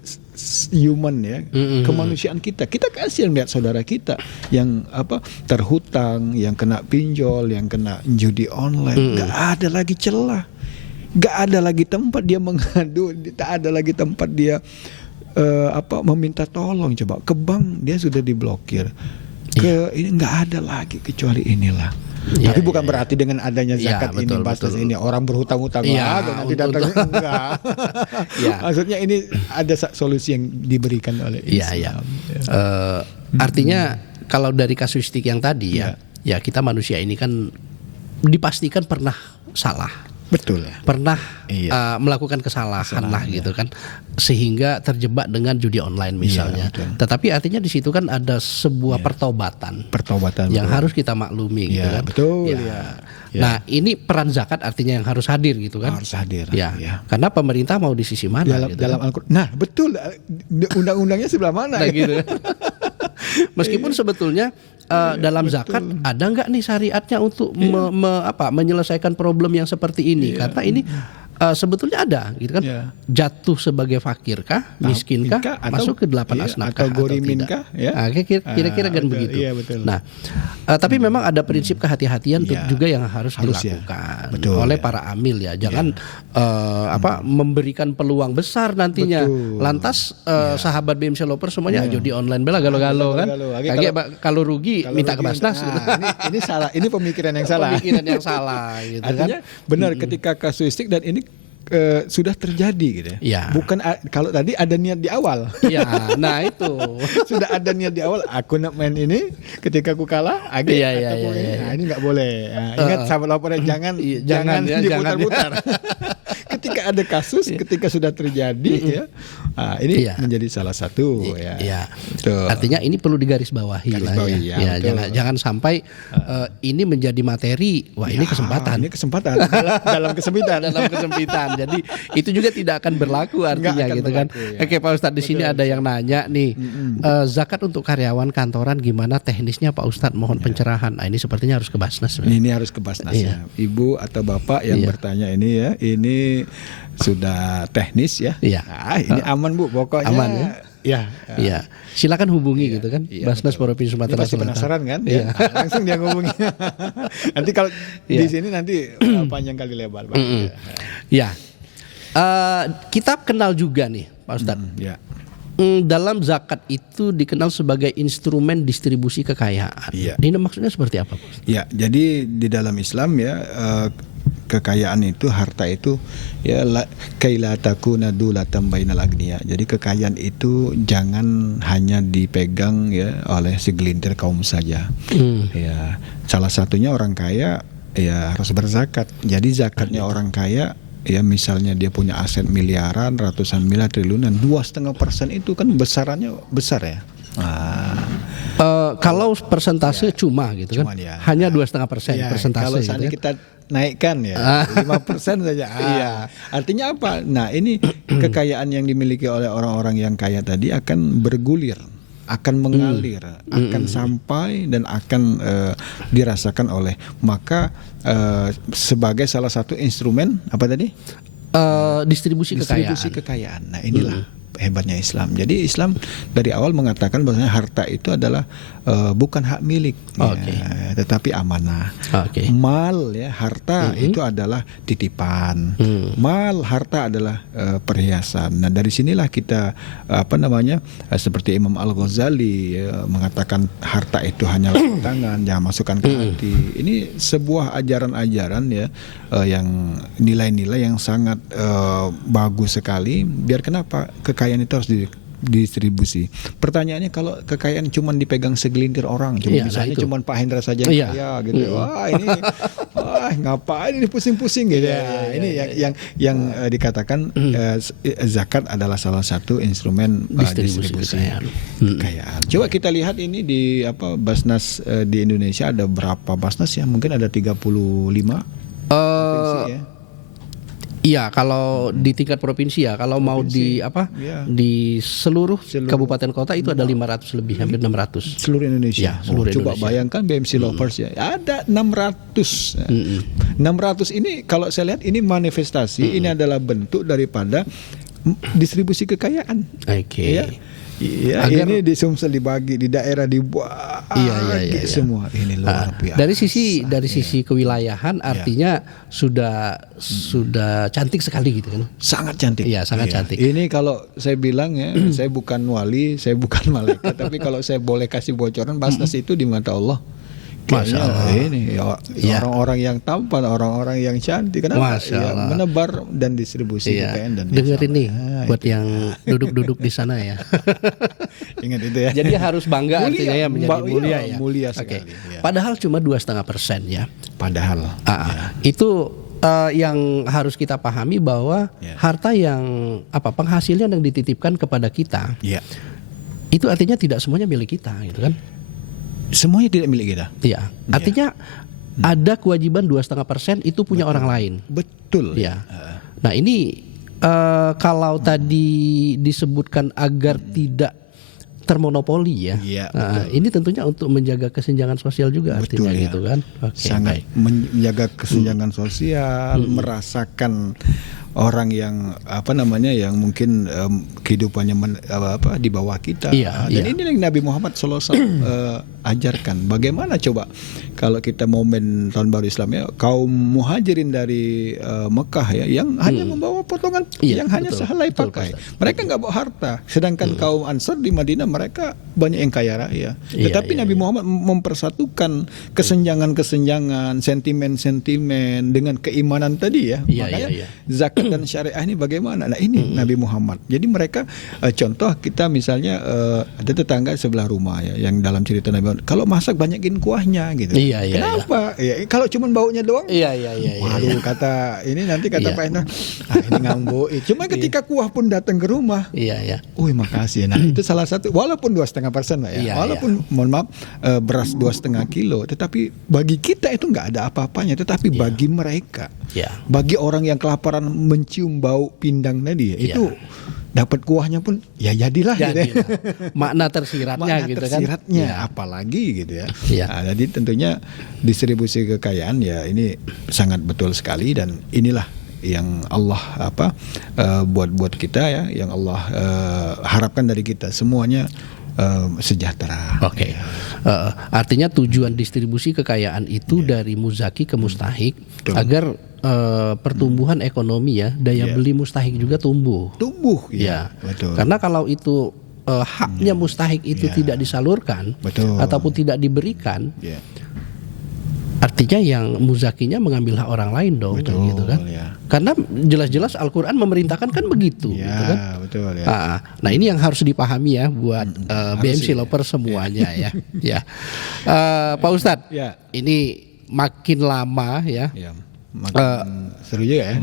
human ya, kemanusiaan kita. Kita kasihan lihat saudara kita yang terhutang, yang kena pinjol, yang kena judi online, nggak ada lagi celah, nggak ada lagi tempat dia mengadu, tak ada lagi tempat dia meminta tolong. Coba ke bank dia sudah diblokir, ini nggak ada lagi kecuali inilah. Tapi bukan berarti dengan adanya zakat ini batas ini orang berhutang-hutang nanti datang enggak. Maksudnya ini ada solusi yang diberikan oleh Islam. Artinya kalau dari kasuistik yang tadi ya kita manusia ini kan dipastikan pernah salah. Betul ya. Pernah melakukan kesalahan lah gitu kan, sehingga terjebak dengan judi online misalnya. Tetapi artinya di situ kan ada sebuah pertobatan yang harus kita maklumi gitu kan. Betul Nah ini peran zakat artinya yang harus hadir gitu kan. Harus hadir. Karena pemerintah mau di sisi mana dalam Al-Quran. Nah betul, undang-undangnya sebelah mana gitu. Meskipun sebetulnya dalam zakat ada nggak nih syariatnya untuk menyelesaikan problem yang seperti ini? Karena ini sebetulnya ada gitu kan. Jatuh sebagai fakir kah, miskin kah, masuk ke 8 asnaf kah atau gorimin tidak? Kah, kira-kira kan begitu. Nah, tapi memang ada prinsip kehati-hatian juga yang harus dilakukan oleh para amil ya. Jangan memberikan peluang besar nantinya. Lantas sahabat BMC Loper semuanya judi online bela galo-galo kan. Kalau rugi minta ke Basnas. Ini salah, ini pemikiran yang salah. Gitu artinya kan. benar ketika kasuistik dan ini sudah terjadi gitu ya. Bukan kalau tadi ada niat di awal. Nah itu sudah ada niat di awal. Aku nak main ini, ketika aku kalah, ini nggak boleh. Ingat sahabat laporan jangan diputar-putar. Ketika ada kasus, ketika sudah terjadi ini menjadi salah satu ya. Artinya ini perlu digarisbawahi lah ya. Jangan sampai ini menjadi materi. Wah ini kesempatan. Ini kesempatan dalam kesempitan. Jadi itu juga tidak akan berlaku artinya gitu kan. Oke Pak Ustadz, di sini ada yang nanya nih, zakat untuk karyawan kantoran gimana teknisnya Pak Ustadz, mohon pencerahan. Nah, ini sepertinya harus ke Basnas. Ini harus ke Basnas ya. Ibu atau Bapak yang bertanya ini ya, ini sudah teknis ya. Ini aman Bu, pokoknya aman ya. Silakan hubungi gitu kan. Basnas Provinsi Sumatera Selatan. Penasaran kan? Langsung dia ngomongin. Nanti kalau di sini nanti panjang kali lebar. Kita kenal juga nih Pak Ustadz. Dalam zakat itu dikenal sebagai instrumen distribusi kekayaan. Ini maksudnya seperti apa Pak Ustadz? Jadi di dalam Islam ya, kekayaan itu, harta itu ya kaila takuna dulatan bainal agniya. Jadi kekayaan itu jangan hanya dipegang ya oleh segelintir kaum saja. Ya, salah satunya orang kaya ya harus berzakat. Jadi zakatnya orang kaya ya, misalnya dia punya aset miliaran, ratusan miliar, triliunan, 2,5% itu kan besarannya besar ya. Kalau persentase cuma gitu kan, hanya 2,5% persentase. Kalau seandainya kita naikkan ya 5% saja. Artinya apa? Nah ini kekayaan yang dimiliki oleh orang-orang yang kaya tadi akan bergulir, akan mengalir, akan sampai dan akan dirasakan oleh, maka sebagai salah satu instrumen apa tadi? Distribusi kekayaan. Nah inilah hebatnya Islam. Jadi Islam dari awal mengatakan bahwasanya harta itu adalah bukan hak milik, tetapi amanah. Mal ya, harta itu adalah titipan. Mal, harta adalah perhiasan. Nah dari sinilah kita seperti Imam Al-Ghazali mengatakan harta itu hanyalah tangan, jangan masukkan ke hati. Ini sebuah ajaran-ajaran ya, yang nilai-nilai yang sangat bagus sekali. Biar kenapa? Kekayaan itu harus distribusi. Pertanyaannya kalau kekayaan cuma dipegang segelintir orang, cuma Iya, misalnya nah itu. cuma Pak Hendra saja yang Iya. kaya gitu. Wah ini, ngapain ini pusing-pusing gitu. Ini yang dikatakan zakat adalah salah satu instrumen distribusi kekayaan. Coba kita lihat ini di Basnas di Indonesia ada berapa Basnas ya? Mungkin ada 35 provinsi ya. Iya, kalau di tingkat provinsi ya, kalau mau di di seluruh kabupaten kota itu ada 500 lebih, hampir 600. Seluruh Indonesia. Ya, seluruh Coba Indonesia. bayangkan BMC Lovers ya, ada 600. 600 ini kalau saya lihat ini manifestasi, ini adalah bentuk daripada distribusi kekayaan. Oke. Ya. Iya, Agar- ini di Sumsel dibagi, di daerah dibagi Iya. semua. Ini luar biasa. Dari sisi kewilayahan artinya sudah cantik sekali gitu kan. Sangat cantik. Iya, sangat cantik. Ini kalau saya bilang ya, saya bukan wali, saya bukan malaikat, tapi kalau saya boleh kasih bocoran, Basnas itu di mata Allah. Masya Allah. Ini orang-orang yang tampan, orang-orang yang cantik, kenapa? Masya Ya, Allah. menebar dan distribusi Iya. kekayaan dan Dengerin nih insya buat yang duduk-duduk di sana ya. Allah. Ingat itu ya. Jadi harus bangga Mulia, artinya ya menjadi iya, mulia ya. mulia Oke. sekali, ya. Padahal cuma 2,5% ya. Padahal Itu yang harus kita pahami bahwa Ya. harta yang penghasilan yang dititipkan kepada kita ya, itu artinya tidak semuanya milik kita gitu kan. semuanya tidak milik kita. Iya. Artinya ada kewajiban 2,5% itu punya orang lain. Betul. Ya. Nah ini kalau tadi disebutkan agar tidak termonopoli ya. Iya, Nah, ini tentunya untuk menjaga kesenjangan sosial juga Betul, artinya ya. gitu kan. Oke, Sangat baik. menjaga kesenjangan sosial, merasakan orang yang yang mungkin kehidupannya di bawah kita. Iya, Dan iya. ini yang Nabi Muhammad SAW ajarkan. Bagaimana coba kalau kita momen tahun baru Islam ya, kaum muhajirin dari Mekah ya, yang hanya membawa potongan, Iya, yang hanya betul, sehelai betul, pakai. Pak Mereka nggak bawa harta. Sedangkan kaum Ansar di Madinah mereka banyak yang kaya raya. Iya, Tetapi iya, Nabi Muhammad mempersatukan kesenjangan-kesenjangan, sentimen-sentimen dengan keimanan tadi ya. Iya, Makanya iya. zakat dan syariah ini bagaimana? Nah ini Nabi Muhammad. Jadi mereka contoh kita misalnya ada tetangga sebelah rumah ya, yang dalam cerita Nabi Muhammad, kalau masak banyakin kuahnya gitu. Iya, iya, Kenapa? Ya, kalau cuma baunya doang. Iya. Waduh, nanti kata Iya. Pak Endra, ini ngambuk. Cuma ketika kuah pun datang ke rumah, Iya. wih makasih. Nah itu salah satu, walaupun 2,5% Pak ya, Iya, walaupun mohon maaf beras 2,5 kilo, tetapi bagi kita itu nggak ada apa-apanya. Tetapi bagi mereka, Iya. bagi orang yang kelaparan mencium bau pindang tadi ya, Iya. itu dapat kuahnya pun ya jadilah gitu ya. Jadilah. Makna tersiratnya Makna gitu tersiratnya, kan. Iya. apalagi gitu ya. Iya. Nah, jadi tentunya distribusi kekayaan ya ini sangat betul sekali, dan inilah yang Allah buat kita ya, yang Allah harapkan dari kita semuanya sejahtera. Oke. Artinya tujuan distribusi kekayaan itu dari muzaki ke mustahik Betul. agar pertumbuhan ekonomi ya, daya beli mustahik juga tumbuh. Tumbuh Ya. betul. Karena kalau itu haknya mustahik itu tidak disalurkan Betul. ataupun tidak diberikan, Ya. artinya yang muzakinya mengambil hak orang lain dong, Betul, gitu kan? ya. Karena jelas-jelas Al-Qur'an memerintahkan kan begitu, Ya, gitu kan? betul ya. Nah ini yang harus dipahami ya buat BMC ya. Lover semuanya ya. Ya. Pak Ustadz, Ya. ini makin lama ya Ya. Makin seru juga ya.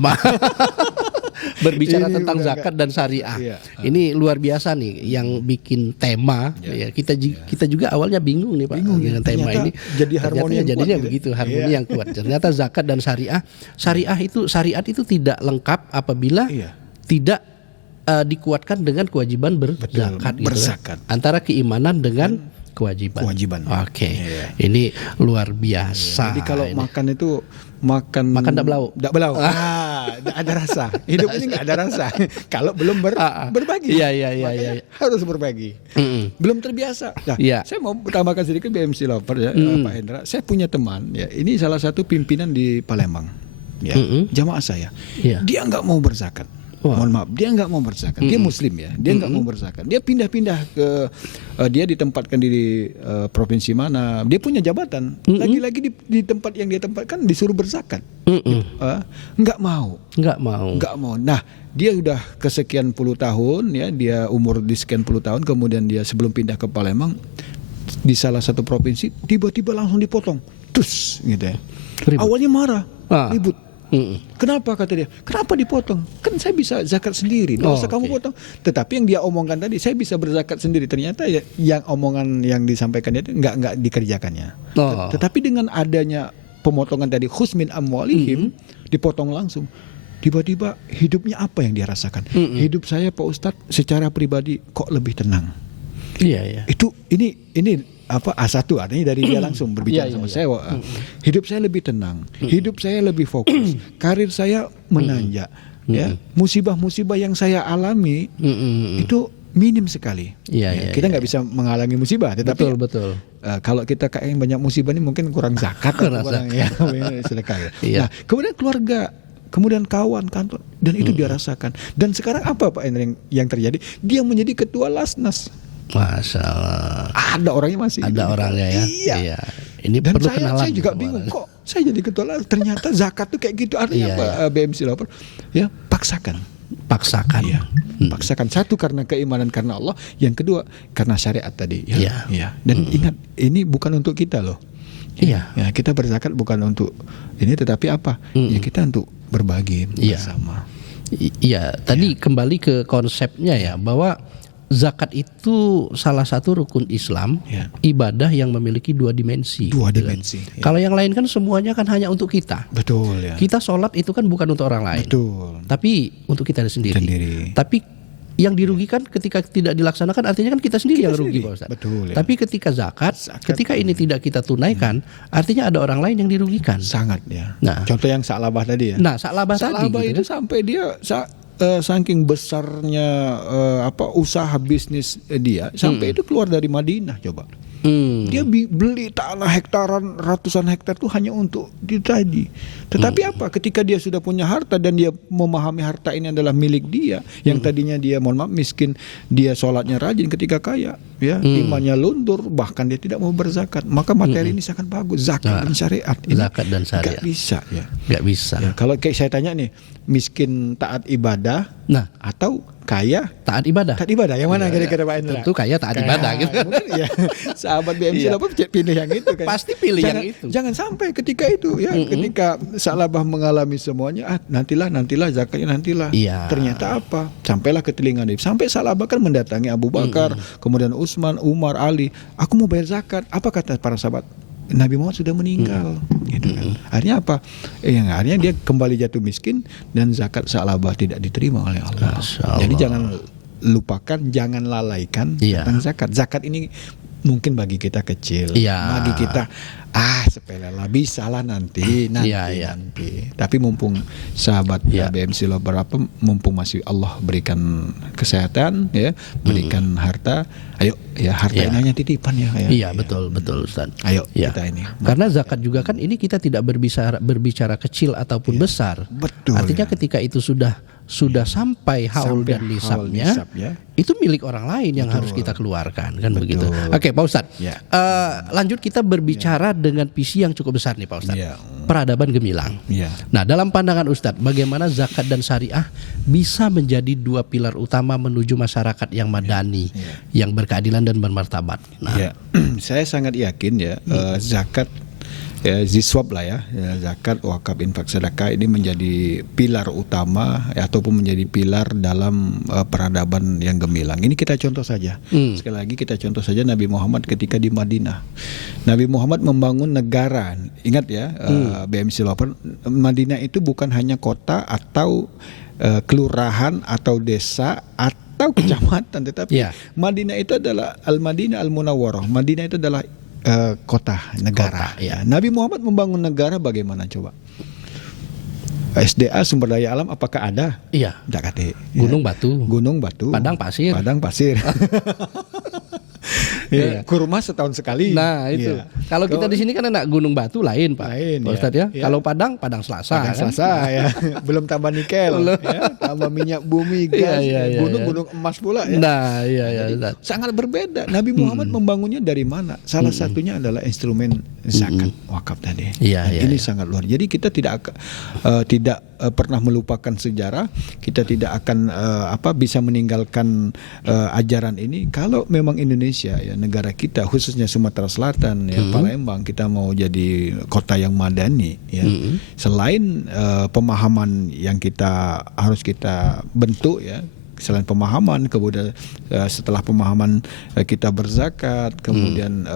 berbicara Ini tentang udah zakat dan syariah. Iya. Ini luar biasa nih yang bikin tema ya. Kita juga awalnya bingung nih Pak dengan tema Ternyata ini. jadi harmoni yang jadinya kuat gitu. begitu, harmoni Iya. yang kuat. Ternyata zakat dan syariat itu tidak lengkap apabila Iya. tidak dikuatkan dengan kewajiban berzakat gitu kan. berzakat. Antara keimanan dengan kewajiban. Oke. Iya. Ini luar biasa. Jadi kalau ini. makan itu makan ndak belau. Ndak belau. Ndak ada rasa. Hidup ini nggak ada rasa. Kalau belum berbagi. Iya. Makanya harus berbagi. Mm-mm. Belum terbiasa. Nah, Iya. saya mau tambahkan sedikit BMC Lover ya, Pak Hendra. Saya punya teman ya. Ini salah satu pimpinan di Palembang. Ya, jamaah saya. Iya. Dia nggak mau berzakat. Mohon maaf, dia nggak mau berzakat. Dia Muslim ya, dia nggak mau berzakat. Dia pindah-pindah ke dia ditempatkan di provinsi mana. Dia punya jabatan. Lagi-lagi di tempat yang dia tempatkan disuruh berzakat. Nggak mau. Nggak mau. Nah, dia udah kesekian puluh tahun ya, dia umur di sekian puluh tahun, kemudian dia sebelum pindah ke Palembang di salah satu provinsi tiba-tiba langsung dipotong. Terus gitu ya. Ribut. Awalnya marah, ribut. Kenapa kata dia? Kenapa dipotong? Kan saya bisa zakat sendiri. Nggak usah kamu potong. Tetapi yang dia omongkan tadi, saya bisa berzakat sendiri. Ternyata ya, yang omongan yang disampaikan itu nggak dikerjakannya. Tetapi dengan adanya pemotongan tadi khusmin amwalihim, dipotong langsung. Tiba-tiba hidupnya apa yang dia rasakan? Hidup saya Pak Ustadz secara pribadi kok lebih tenang. Iya. Itu ini apa A1 artinya dari dia langsung berbicara sama saya. Hidup saya lebih tenang, hidup saya lebih fokus, karir saya menanjak. Ya, musibah-musibah yang saya alami itu minim sekali. Kita nggak bisa menghalangi musibah, tetapi betul. Kalau kita kayak banyak musibah ini mungkin kurang zakat, kurang ya, sedekah. Nah, kemudian keluarga, kemudian kawan kantor, dan itu dia rasakan. Dan sekarang apa Pak Endra yang terjadi? Dia menjadi ketua Lasnas. Masalah. Ada orangnya masih. Ada orangnya ya. Iya. Ini Dan perlu kenalan. saya juga bingung kok saya jadi ketua Lasnas. Ternyata zakat tuh kayak gitu. Artinya apa? BMC Lover ya paksakan. Iya. Paksakan. Satu karena keimanan karena Allah, yang kedua karena syariat tadi. Ya. Dan ingat, ini bukan untuk kita loh. Ya, kita berzakat bukan untuk ini, tetapi apa? Ya kita untuk berbagi bersama. Iya, tadi kembali ke konsepnya ya, bahwa zakat itu salah satu rukun Islam, ibadah yang memiliki dua dimensi. Kalau yang lain kan semuanya kan hanya untuk kita. Betul ya. Kita sholat itu kan bukan untuk orang lain. Betul. Tapi untuk kita sendiri. Tapi yang dirugikan ketika tidak dilaksanakan artinya kan kita sendiri yang rugi, Pak Ustaz. Betul ya. Tapi ketika zakat ketika ini tidak kita tunaikan, artinya ada orang lain yang dirugikan. Sangat ya. Nah, contoh yang Sa'labah tadi ya. Nah, Sa'labah tadi itu kan sampai dia saking besarnya usaha bisnis dia sampai itu keluar dari Madinah coba. Dia beli tanah hektaran, ratusan hektar itu hanya untuk itu tadi. Tetapi apa? Ketika dia sudah punya harta dan dia memahami harta ini adalah milik dia, yang tadinya dia mohon maaf miskin, dia sholatnya rajin ketika kaya, ya imannya luntur, bahkan dia tidak mau berzakat, maka materi ini sangat bagus. Zakat dan syariat. Zakat dan syariat. Gak bisa ya. Gak bisa. Ya, kalau kayak saya tanya nih, miskin taat ibadah, atau kaya taat ibadah? Taat ibadah yang mana kira-kira Pak Endra? Tentu kaya taat ibadah gitu. Mungkin ya sahabat BMC pilih yang itu kan. Pasti pilih yang itu. Jangan sampai ketika itu ya, ketika Sa'labah mengalami semuanya, nantilah zakatnya nantilah. Ternyata apa? Sampailah ke telinga Nabi. Sampai Sa'labah kan mendatangi Abu Bakar, kemudian Utsman, Umar, Ali. Aku mau bayar zakat. Apa kata para sahabat? Nabi Muhammad sudah meninggal, gitu kan. Akhirnya apa? Akhirnya dia kembali jatuh miskin dan zakat Sa'labah tidak diterima oleh Allah. Jadi jangan lupakan, jangan lalaikan tentang zakat. Zakat ini mungkin bagi kita kecil, bagi kita sepele lah, bisa lah nanti. Tapi mumpung sahabat BMC Lover mumpung masih Allah berikan kesehatan, ya, berikan harta, ayo ya, harta ini hanya titipan ya. Betul Ustaz. Ayo kita ini. Karena zakat juga kan ini kita tidak berbicara kecil ataupun besar. Betul. Artinya ketika itu sudah sampai haul dan nisabnya, itu milik orang lain yang harus kita keluarkan, kan begitu. Oke, Pak Ustadz. Lanjut kita berbicara dengan visi yang cukup besar nih, Pak Ustadz. Peradaban gemilang. Nah, dalam pandangan Ustadz, bagaimana zakat dan syariah bisa menjadi dua pilar utama menuju masyarakat yang madani, yang berkeadilan dan bermartabat. Nah, saya sangat yakin ya, zakat, ziswab lah ya, zakat, wakaf, infak, sedekah ini menjadi pilar utama ataupun menjadi pilar dalam peradaban yang gemilang. Ini kita contoh saja. Sekali lagi kita contoh saja Nabi Muhammad ketika di Madinah. Nabi Muhammad membangun negara. Ingat ya, BMC Lover, Madinah itu bukan hanya kota atau kelurahan atau desa atau kecamatan, tetapi Madinah itu adalah Al-Madinah Al-Munawwarah. Madinah itu adalah kota, negara. Nabi Muhammad membangun negara bagaimana coba? SDA, sumber daya alam, apakah ada? Tidak kate. Gunung batu, padang pasir. Iya. Kurma setahun sekali. Nah itu. Iya. Kalau kita di sini kan enak Gunung Batu lain Pak. Lain, Pak ya. Ustadz ya. Iya. Kalau Padang Selasa. Padang kan? Selasa ya. Belum tambah nikel, ya. Tambah minyak bumi, gas, Iya. gunung emas pula ya. Nah iya Ustadz. Sangat berbeda. Nabi Muhammad membangunnya dari mana? Salah satunya adalah instrumen zakat wakaf tadi. Iya, Dan iya, ini iya. sangat luar. Jadi kita tidak pernah melupakan sejarah. Kita tidak akan bisa meninggalkan ajaran ini kalau memang Indonesia ya, negara kita khususnya Sumatera Selatan ya, Palembang, kita mau jadi kota yang madani ya. Selain pemahaman yang harus kita bentuk ya, selain pemahaman, kemudian setelah pemahaman kita berzakat, kemudian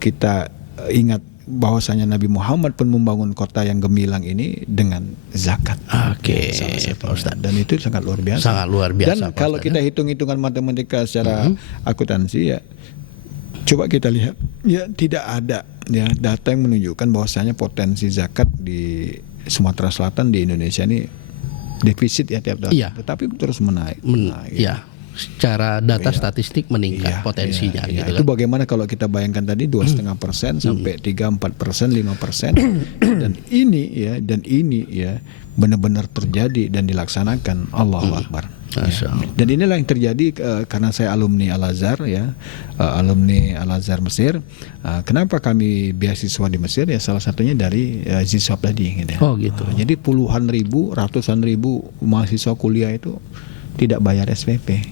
kita ingat bahwasanya Nabi Muhammad pun membangun kota yang gemilang ini dengan zakat. Oke, Salah satu. Pak Ustadz. Dan itu sangat luar biasa. Sangat luar biasa, Dan Pak kalau Ustadz, kita hitung-hitungan matematika secara akuntansi ya, coba kita lihat ya, tidak ada ya data yang menunjukkan bahwasanya potensi zakat di Sumatera Selatan di Indonesia ini defisit ya tiap tahun. Iya. Tetapi terus menaik. Ya, secara data statistik meningkat potensinya iya. gitu Itu kan. bagaimana kalau kita bayangkan tadi 2,5% sampai 3-4%, 5%, dan ini ya benar-benar terjadi dan dilaksanakan. Allahu Akbar. Masya Allah. Dan inilah yang terjadi karena saya alumni Al-Azhar ya, alumni Al-Azhar Mesir. Kenapa kami beasiswa di Mesir ya, salah satunya dari Ziswab tadi gitu ya. Oh gitu. Jadi puluhan ribu, ratusan ribu mahasiswa kuliah itu tidak bayar SPP.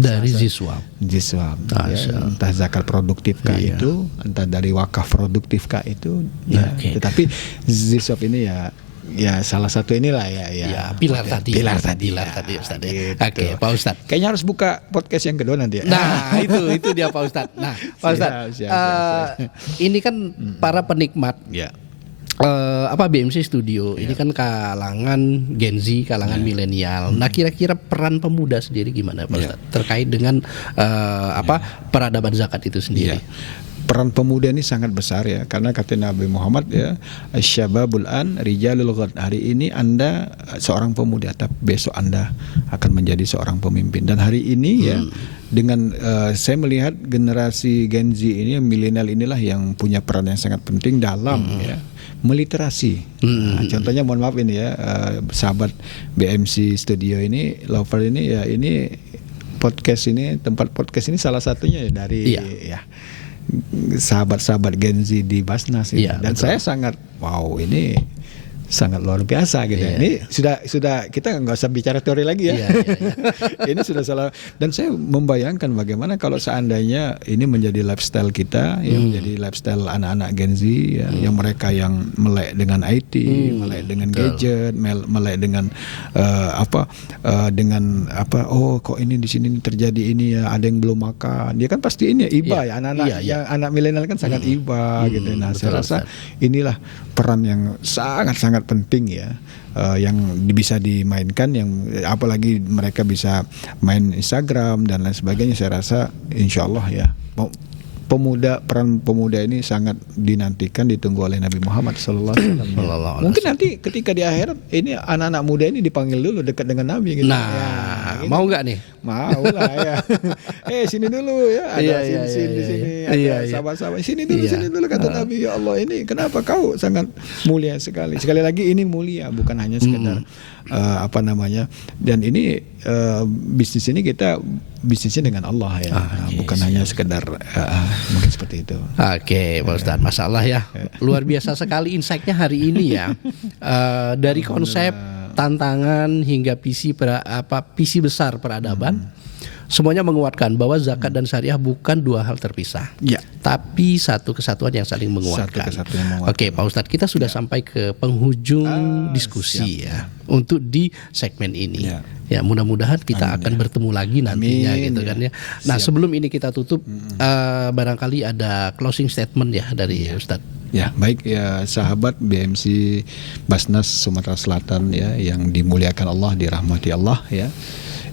Dari Ziswab. Ziswab ya, entah zakat produktif kah Iya. itu, entah dari wakaf produktif kah itu ya. Oke. Tetapi Ziswab ini ya salah satu inilah Ya, pilar tadi Ustadz. Gitu. Oke, Pak Ustadz. Kayaknya harus buka podcast yang kedua nanti ya. Nah, itu dia Pak Ustadz. Nah, Pak Ustadz, Siap. ini kan para penikmat Ya. BMC Studio ini kan kalangan Gen Z, kalangan milenial. Nah, kira-kira peran pemuda sendiri gimana Pak Ustadz terkait dengan peradaban zakat itu sendiri? Peran pemuda ini sangat besar ya, karena kata Nabi Muhammad ya, syababul an rijalul ghad. Hari ini Anda seorang pemuda, tapi besok Anda akan menjadi seorang pemimpin. Dan hari ini ya, dengan saya melihat generasi Gen Z ini, milenial inilah yang punya peran yang sangat penting dalam ya meliterasi. Nah, contohnya mohon maaf ini ya, sahabat BMC Studio ini, Lover ini ya, ini podcast ini, tempat podcast ini salah satunya ya dari ya sahabat-sahabat Gen Z di Basnas ini. Iya, Dan betul. saya sangat ini sangat luar biasa gitu. Iya. Ini sudah kita nggak usah bicara teori lagi ya. Iya. Ini sudah salah. Dan saya membayangkan bagaimana kalau seandainya ini menjadi lifestyle kita, ya, menjadi lifestyle anak-anak Gen Z ya, yang mereka yang melek dengan IT, melek dengan gadget, melek dengan oh kok ini di sini terjadi ini ya, ada yang belum makan. Dia kan pasti ini ya, iba ya, anak-anak yang anak milenial kan sangat iba gitu. Nah, saya rasa inilah peran yang sangat penting ya, yang bisa dimainkan, yang apalagi mereka bisa main Instagram dan lain sebagainya. Saya rasa insya Allah ya, peran pemuda ini sangat dinantikan, ditunggu oleh Nabi Muhammad Sallallahu Alaihi Wasallam. Mungkin nanti ketika di akhirat ini anak-anak muda ini dipanggil dulu dekat dengan Nabi gitu. Nah, gitu. mau nggak nih? Mau lah ya. Sini dulu ya, ada sin di sini, ada sahabat-sahabat. Sini dulu kata Nabi, ya Allah, ini kenapa kau sangat mulia sekali. Sekali lagi ini mulia, bukan hanya sekedar dan ini bisnis ini kita bisnisnya dengan Allah ya, bukan hanya sekedar mungkin seperti itu. Oke, Pak Ustadz, masalah ya, luar biasa sekali insight-nya hari ini ya. Dari konsep, tantangan hingga visi besar peradaban, semuanya menguatkan bahwa zakat dan syariah bukan dua hal terpisah, tapi satu kesatuan yang saling menguatkan. Oke, Pak Ustadz, kita sudah sampai ke penghujung diskusi ya, untuk di segmen ini. Ya, mudah-mudahan kita akan bertemu lagi nantinya gitu kan ya. Nah, sebelum ini kita tutup, barangkali ada closing statement ya dari Ustadz. Ya, baik ya sahabat BMC Basnas Sumatera Selatan ya, yang dimuliakan Allah, dirahmati Allah ya.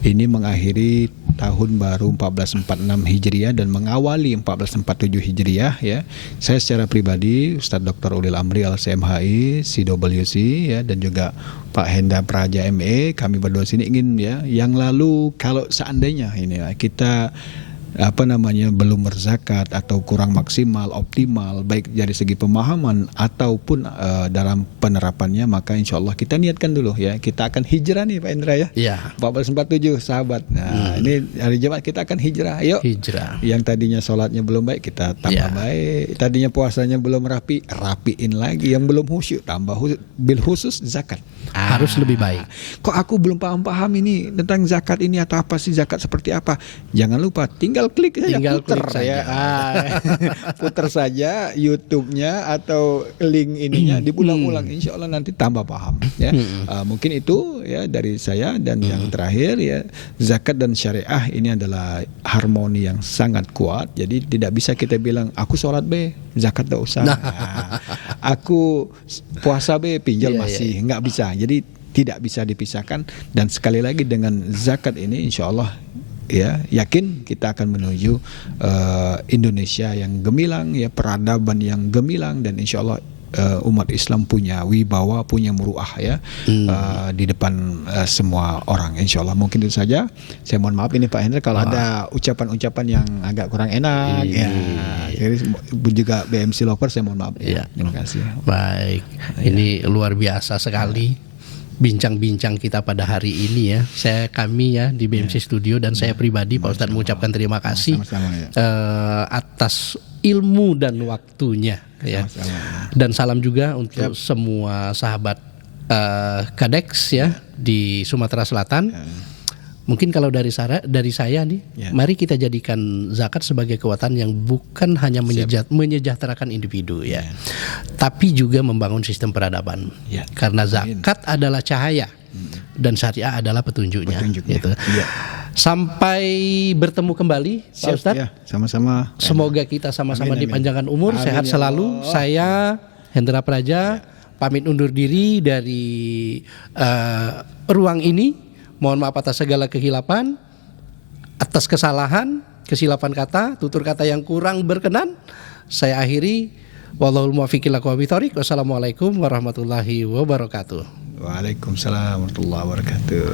Ini mengakhiri tahun baru 1446 Hijriah dan mengawali 1447 Hijriah ya. Saya secara pribadi, Ustadz Dr. Ulil Amri LCMHI, CWC ya, dan juga Pak Henda Praja ME, kami berdua sini ingin ya, yang lalu kalau seandainya ini ya, kita belum berzakat atau kurang maksimal, optimal, baik dari segi pemahaman ataupun dalam penerapannya, maka insya Allah kita niatkan dulu ya, kita akan hijrah nih Pak Indra ya. Iya. 1447 sahabat. Nah, ini hari Jumat kita akan hijrah. Ayo. Hijrah. Yang tadinya sholatnya belum baik kita tambah baik. Tadinya puasanya belum rapiin lagi. Yang belum khusyuk tambah khusyuk. Bil khusus zakat. Harus lebih baik. Kok aku belum paham ini tentang zakat ini atau apa sih zakat seperti apa? Jangan lupa tinggal klik saja, puter klik ya. Puter saja YouTube-nya atau link ininya diulang-ulang, insya Allah nanti tambah paham ya. Mungkin itu ya dari saya. Dan yang terakhir ya, zakat dan syariah ini adalah harmoni yang sangat kuat. Jadi tidak bisa kita bilang aku sholat be, zakat tak usah. Aku puasa be, pinjal masih, nggak bisa. Jadi tidak bisa dipisahkan. Dan sekali lagi dengan zakat ini insya Allah ya, yakin kita akan menuju Indonesia yang gemilang ya, peradaban yang gemilang, dan insya Allah umat Islam punya wibawa, punya muruah ya di depan semua orang, insya Allah. Mungkin itu saja. Saya mohon maaf ini Pak Hendra kalau ada ucapan-ucapan yang agak kurang enak ya. Jadi juga BMC Lover saya mohon maaf ya. Terima kasih. Baik, ini luar biasa sekali bincang-bincang kita pada hari ini ya. Kami ya di BMC Studio dan saya pribadi Pak Ustadz mengucapkan terima kasih atas ilmu dan waktunya ya. Dan salam juga untuk semua sahabat Kadex ya di Sumatera Selatan. Mungkin kalau dari saya nih, mari kita jadikan zakat sebagai kekuatan yang bukan hanya menyejahterakan individu ya, tapi juga membangun sistem peradaban. Karena zakat adalah cahaya dan syariah adalah petunjuknya. Gitu. Sampai bertemu kembali, Pak Ustadz. Sama-sama. Semoga kita sama-sama dipanjangkan umur, sehat selalu. Saya Hendra Praja pamit undur diri dari ruang ini. Mohon maaf atas segala kehilapan, atas kesalahan, kesilapan kata, tutur kata yang kurang berkenan. Saya akhiri. Wallahul muwaffiq ila aqwamit thoriq. Wassalamualaikum warahmatullahi wabarakatuh. Waalaikumsalam warahmatullahi wabarakatuh.